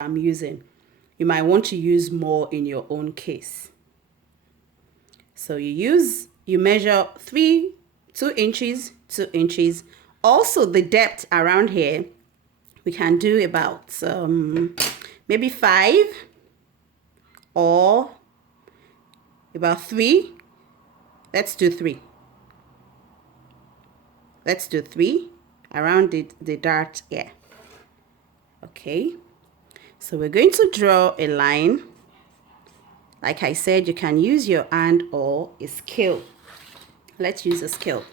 I'm using. You might want to use more in your own case. So you measure 2 inches, 2 inches. Also the depth around here, we can do about maybe 5 or about 3. Let's do 3. Let's do 3 around the dart here. Okay. So we're going to draw a line. Like I said, you can use your hand or a scale. Let's use a scale.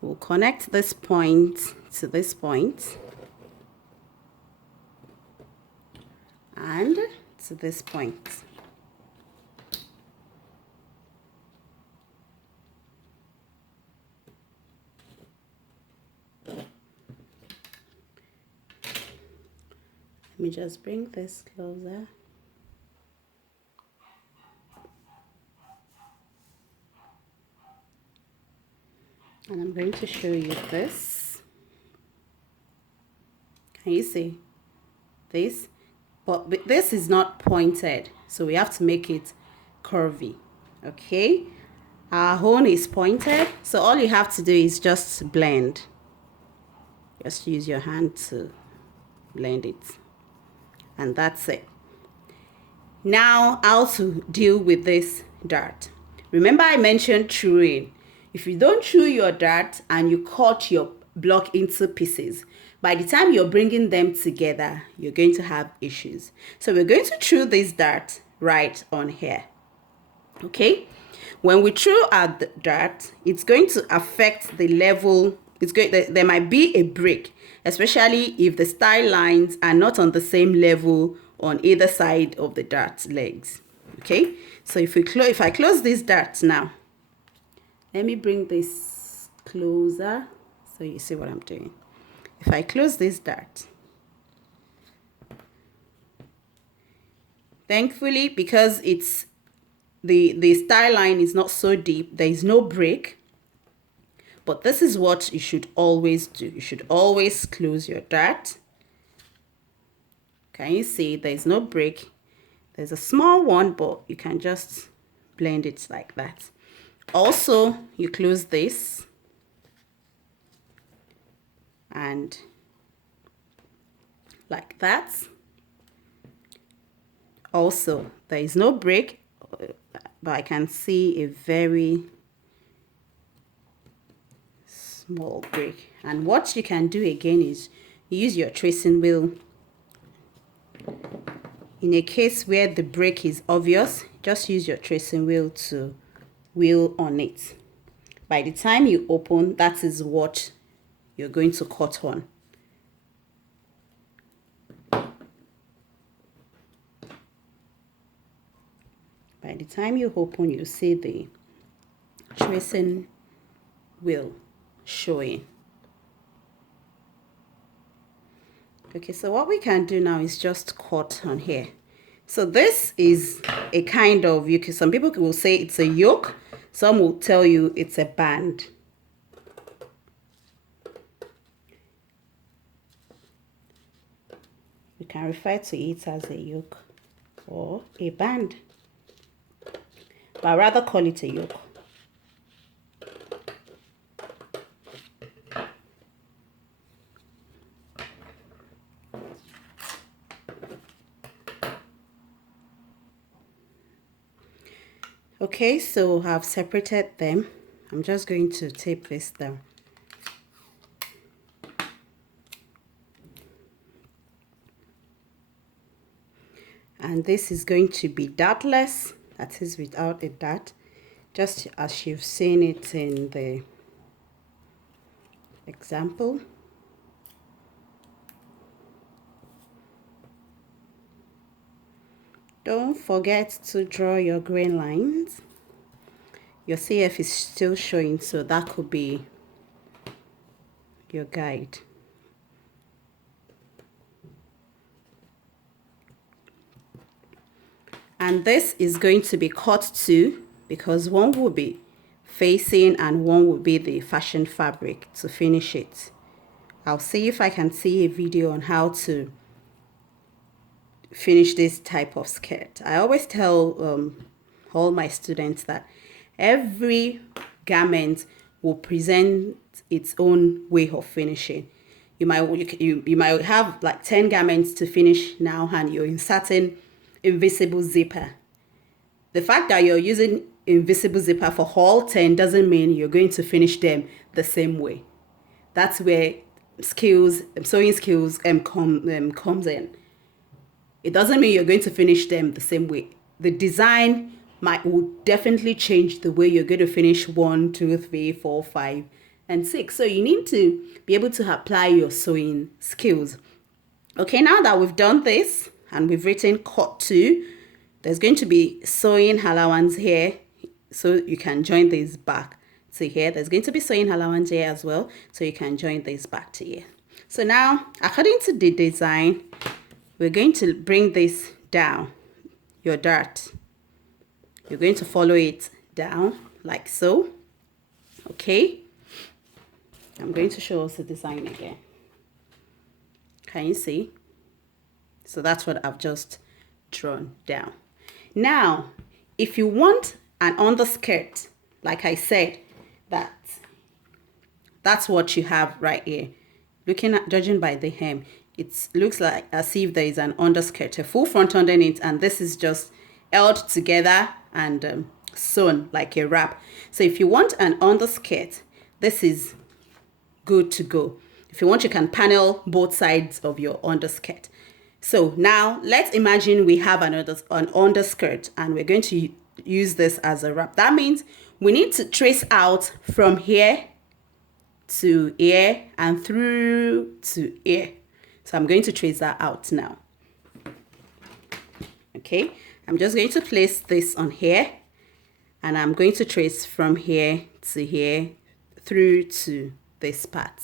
We'll connect this point to this point and to this point. Let me just bring this closer. And I'm going to show you this. Can you see this? But this is not pointed, so we have to make it curvy. Okay, our horn is pointed, so all you have to do is just blend. Just use your hand to blend it, and that's it. Now, how to deal with this dart. Remember I mentioned truing. If you don't true your dart and you cut your block into pieces, by the time you're bringing them together, you're going to have issues. So we're going to true this dart right on here. Okay, when we true our dart, it's going to affect the level. There might be a break, especially if the style lines are not on the same level on either side of the dart legs. Okay, so if I close this dart now, let me bring this closer so you see what I'm doing. If I close this dart, thankfully, because it's the style line is not so deep, there is no break. But this is what you should always do. You should always close your dart. Can you see there's no break? There's a small one, but you can just blend it like that. Also, you close this and like that. Also, there is no break, but I can see a very small break. And what you can do again is use your tracing wheel. In a case where the break is obvious, just use your tracing wheel to wheel on it. By the time you open, that is what you're going to cut on. By the time you open, you see the tracing wheel showing. Okay, so what we can do now is just cut on here. So this is a kind of, some people will say it's a yoke, some will tell you it's a band. You can refer to it as a yoke or a band, but I'd rather call it a yoke. Okay, so I've separated them. I'm just going to tape this down. And this is going to be dartless, that is without a dart, just as you've seen it in the example. Don't forget to draw your grain lines. Your CF is still showing, so that could be your guide. And this is going to be cut too, because one will be facing, and one will be the fashion fabric to finish it. I'll see if I can see a video on how to finish this type of skirt. I always tell all my students that every garment will present its own way of finishing. You might have like 10 garments to finish now, and you're inserting invisible zipper. The fact that you're using invisible zipper for all 10 doesn't mean you're going to finish them the same way. That's where sewing skills comes in. It doesn't mean you're going to finish them the same way. The design will definitely change the way you're going to finish 1, 2, 3, 4, 5, and 6. So you need to be able to apply your sewing skills. Okay, now that we've done this and we've written cut 2, there's going to be sewing allowance here, so you can join this back to here. There's going to be sewing allowance here as well, so you can join this back to here. So now, according to the design, we're going to bring this down, your dart. You're going to follow it down like so. Okay. I'm going to show us the design again. Can you see? So that's what I've just drawn down. Now, if you want an underskirt, like I said, that's what you have right here. Judging by the hem, it looks like as if there is an underskirt, a full front underneath, and this is just held together and sewn like a wrap. So if you want an underskirt, this is good to go. If you want, you can panel both sides of your underskirt. So now let's imagine we have an underskirt and we're going to use this as a wrap. That means we need to trace out from here to here and through to here. So I'm going to trace that out now. Okay, I'm just going to place this on here and I'm going to trace from here to here through to this part.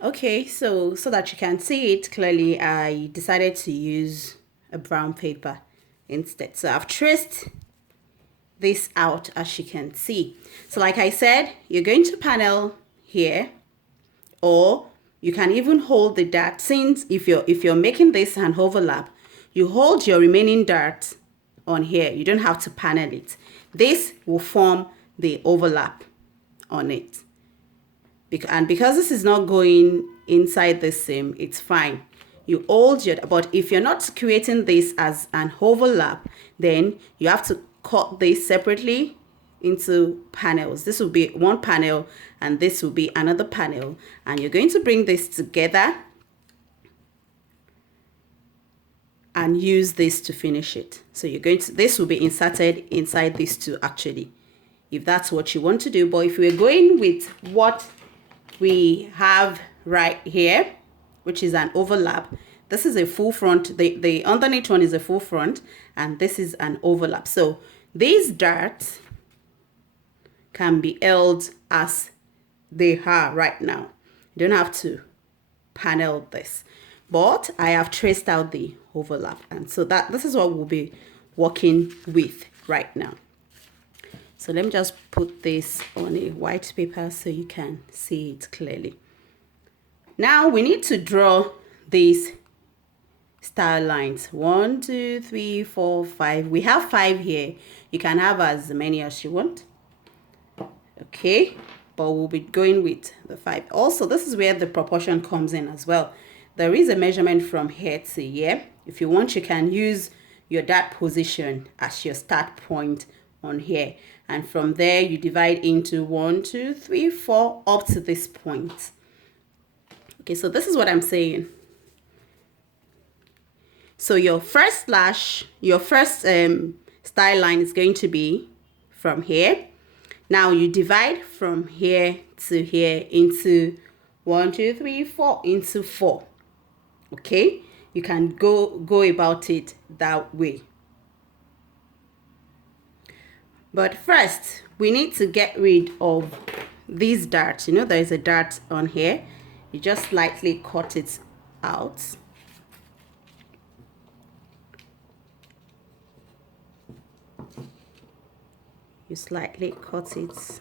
Okay, so that you can see it clearly, I decided to use a brown paper instead. So I've traced this out, as you can see. So like I said, you're going to panel here, or you can even hold the dart. Since if you're making this an overlap, you hold your remaining dart on here. You don't have to panel it. This will form the overlap on it. And because this is not going inside the seam, it's fine. You hold your, but if you're not creating this as an overlap, then you have to cut this separately into panels. This will be one panel and this will be another panel, and you're going to bring this together and use this to finish it. So this will be inserted inside these two actually, if that's what you want to do. But if we're going with what we have right here, which is an overlap, this is a full front, the underneath one is a full front, and this is an overlap. So these darts can be held as they are right now. You don't have to panel this, but I have traced out the overlap, and so this is what we'll be working with right now. So let me just put this on a white paper so you can see it clearly. Now we need to draw these style lines. 1, 2, 3, 4, 5. We have 5 here. You can have as many as you want. Okay, but we'll be going with the 5. Also, this is where the proportion comes in as well. There is a measurement from here to here. If you want, you can use your dart position as your start point on here, and from there you divide into 1, 2, 3, 4 up to this point. Okay, so this is what I'm saying. So your first style line is going to be from here. Now you divide from here to here into 1, 2, 3, 4 into 4. Okay, you can go about it that way. But first, we need to get rid of these darts. You know, there is a dart on here. You just slightly cut it out. you slightly cut it.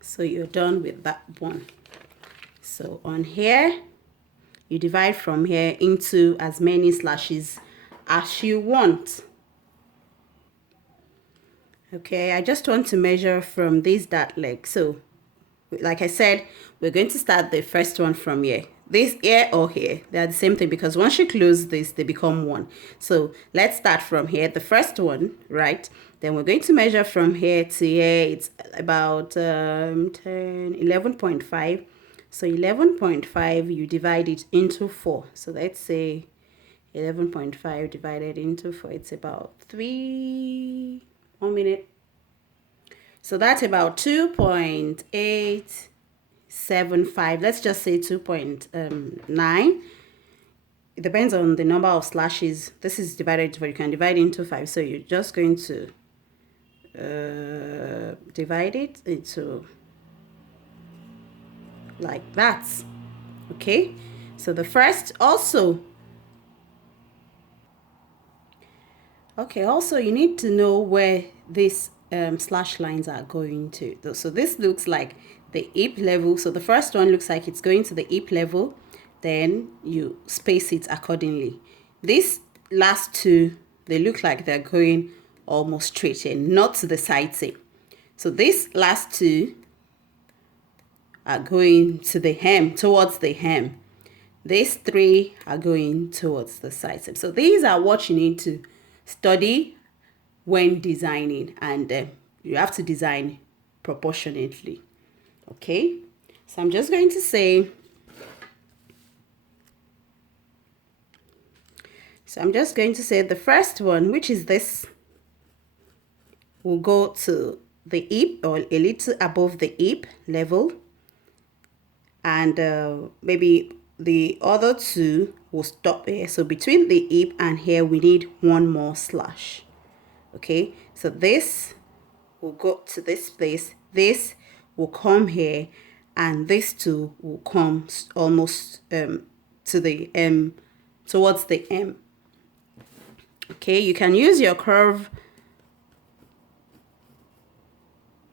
So you're done with that one. So on here, you divide from here into as many slashes as you want. Okay, I just want to measure from this dart leg. So like I said, we're going to start the first one from here. This here or here, they're the same thing, because once you close this, they become one. So let's start from here, the first one, right? Then we're going to measure from here to here. It's about 11.5. So 11.5, you divide it into 4. So let's say 11.5 divided into 4, it's about 1 minute. So that's about 2.875. Let's just say 2.9. It depends on the number of slashes. This is divided, but you can divide into 5. So you're just going to divide it into like that. Okay. So the first also. Okay. Also, you need to know where this slash lines are going to. So this looks like the hip level. So the first one looks like it's going to the hip level. Then you space it accordingly. These last two, they look like they're going almost straight in, not to the side seam. So these last two are going to the hem, towards the hem. These three are going towards the side seam. So these are what you need to study when designing, and you have to design proportionately. Okay, so I'm just going to say, the first one, which is this, will go to the hip or a little above the hip level, and maybe the other two will stop here. So between the hip and here, we need one more slash. Okay, so this will go to this place, this will come here, and this two will come almost to the towards the M. Okay, you can use your curve.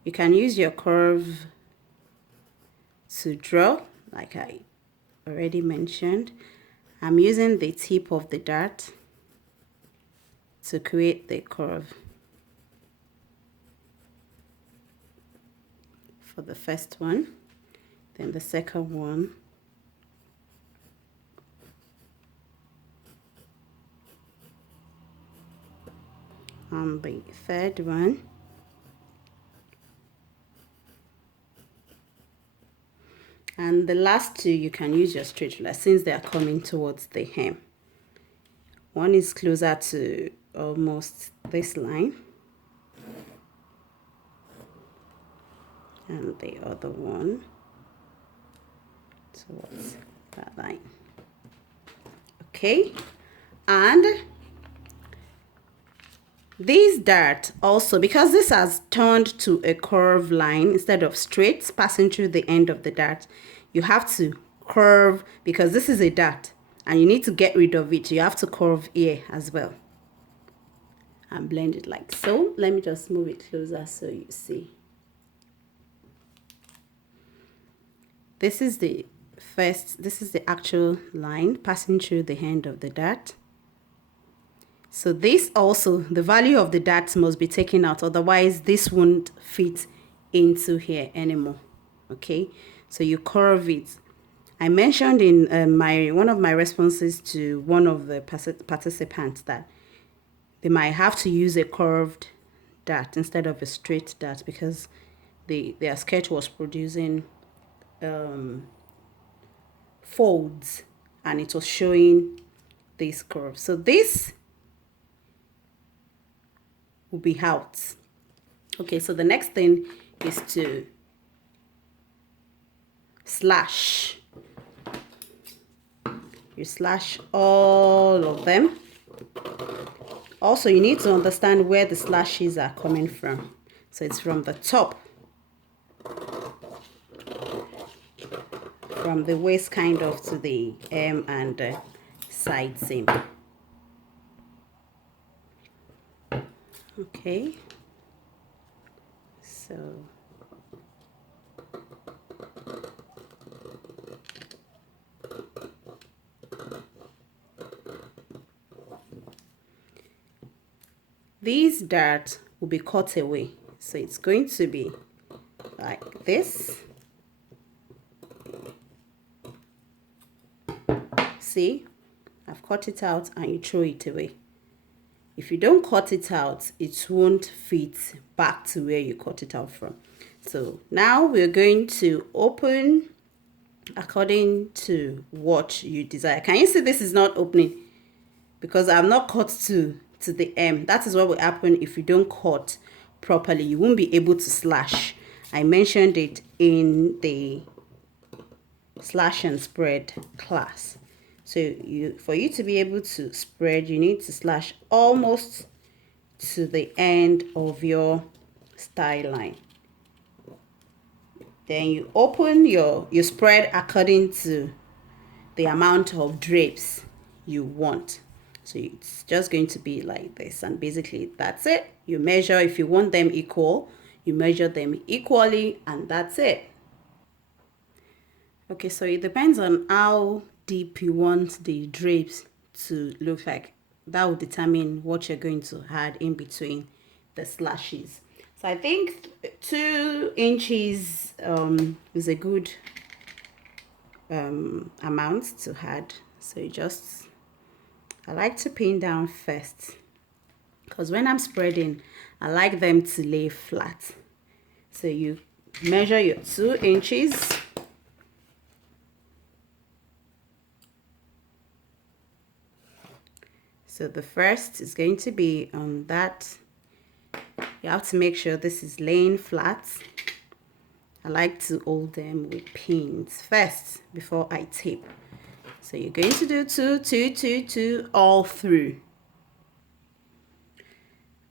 You can use your curve to draw, like I already mentioned. I'm using the tip of the dart to create the curve for the first one, then the second one, and the third one, and the last two you can use your straight ruler since they are coming towards the hem. One is closer to almost this line, and the other one towards that line. Okay, and this dart also, because this has turned to a curved line instead of straight passing through the end of the dart, you have to curve, because this is a dart and you need to get rid of it. You have to curve here as well and blend it like so. Let me just move it closer so you see. This is the actual line passing through the end of the dart. So this also, the value of the dart must be taken out, otherwise this won't fit into here anymore. Okay, so you curve it. I mentioned in one of my responses to one of the participants that they might have to use a curved dart instead of a straight dart, because their sketch was producing folds and it was showing this curve. So this will be out. Okay, so the next thing is to slash. You slash all of them. Also, you need to understand where the slashes are coming from. So it's from the top, from the waist kind of to the M and side seam. Okay, so these darts will be cut away, so it's going to be like this. See, I've cut it out and you throw it away. If you don't cut it out, it won't fit back to where you cut it out from. So now we're going to open according to what you desire. Can you see this is not opening? Because I've not cut to the M. That is what will happen if you don't cut properly. You won't be able to slash. I mentioned it in the slash and spread class. So for you to be able to spread, you need to slash almost to the end of your style line. Then you open you spread according to the amount of drapes you want. So it's just going to be like this, and basically that's it. You measure if you want them equal, you measure them equally, and that's it. Okay, so it depends on how deep you want the drapes to look like. That will determine what you're going to add in between the slashes. So I think 2 inches is a good amount to add. So I like to pin down first, because when I'm spreading, I like them to lay flat. So you measure your 2 inches. So the first is going to be on that. You have to make sure this is laying flat. I like to hold them with pins first before I tape. So you're going to do 2, 2, 2, 2 all through.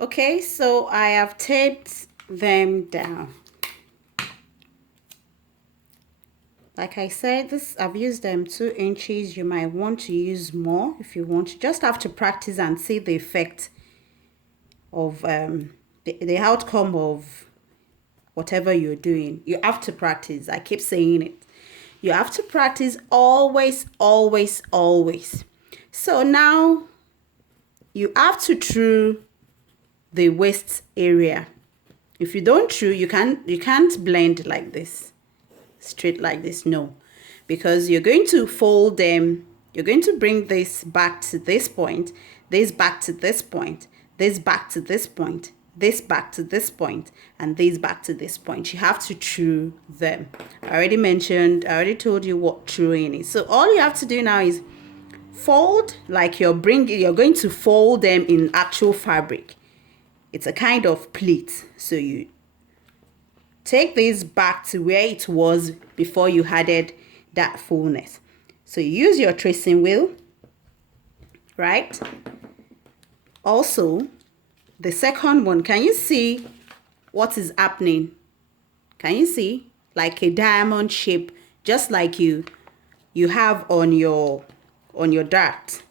Okay, so I have taped them down. Like I said, I've used them 2 inches. You might want to use more if you want. You just have to practice and see the effect of the outcome of whatever you're doing. You have to practice. I keep saying it. You have to practice always, always, always. So now you have to true the waist area. If you don't true, you can't blend like this, straight like this. No, because you're going to fold them. You're going to bring this back to this point, this back to this point, this back to this point, this back to this point, and this back to this point. You have to true them. I already told you what truing is. So all you have to do now is fold, like you're going to fold them in actual fabric. It's a kind of pleat. So you take this back to where it was before you added that fullness. So you use your tracing wheel, right? Also, the second one, can you see what is happening? Can you see? Like a diamond shape, just like you have on your dart.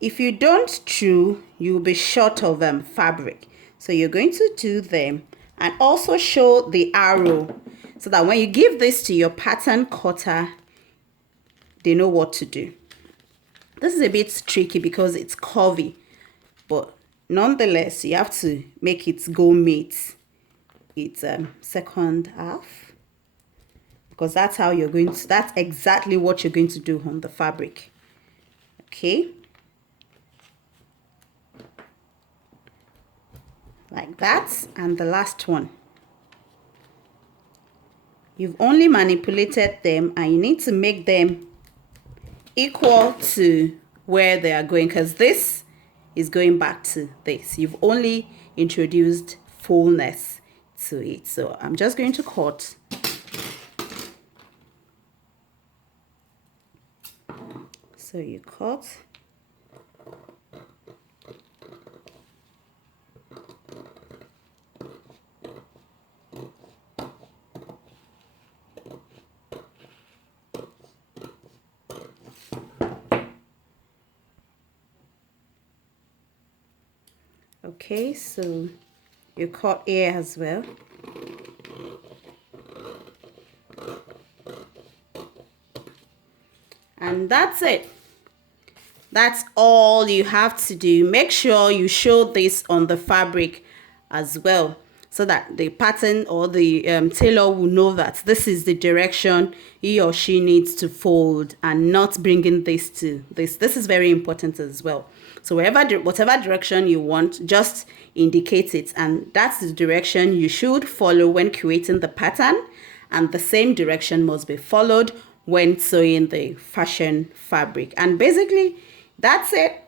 If you don't true, you'll be short of fabric. So you're going to do them and also show the arrow, so that when you give this to your pattern cutter, they know what to do. This is a bit tricky because it's curvy, but nonetheless, you have to make it go meet its second half, because that's how you're going to, that's exactly what you're going to do on the fabric. Okay, like that. And the last one, you've only manipulated them and you need to make them equal to where they are going, because this is going back to this. You've only introduced fullness to it. So I'm just going to cut. So you cut. Okay, so you cut here as well. And that's it. That's all you have to do. Make sure you show this on the fabric as well, so that the pattern or the tailor will know that this is the direction he or she needs to fold, and not bringing this to this. This is very important as well. So whatever direction you want, just indicate it, and that's the direction you should follow when creating the pattern, and the same direction must be followed when sewing the fashion fabric. And basically that's it.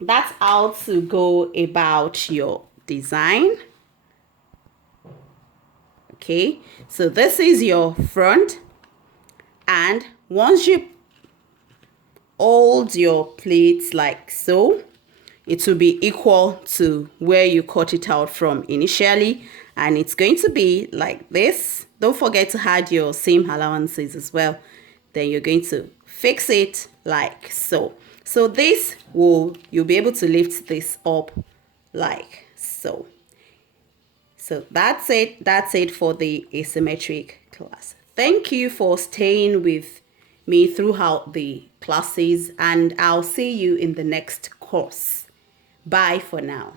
That's how to go about your design. Okay, so this is your front, and once you hold your pleats like so, it will be equal to where you cut it out from initially, and it's going to be like this. Don't forget to add your seam allowances as well. Then you're going to fix it like so. So this will, you'll be able to lift this up like so. So that's it. That's it for the asymmetric class. Thank you for staying with me throughout the classes, and I'll see you in the next course. Bye for now.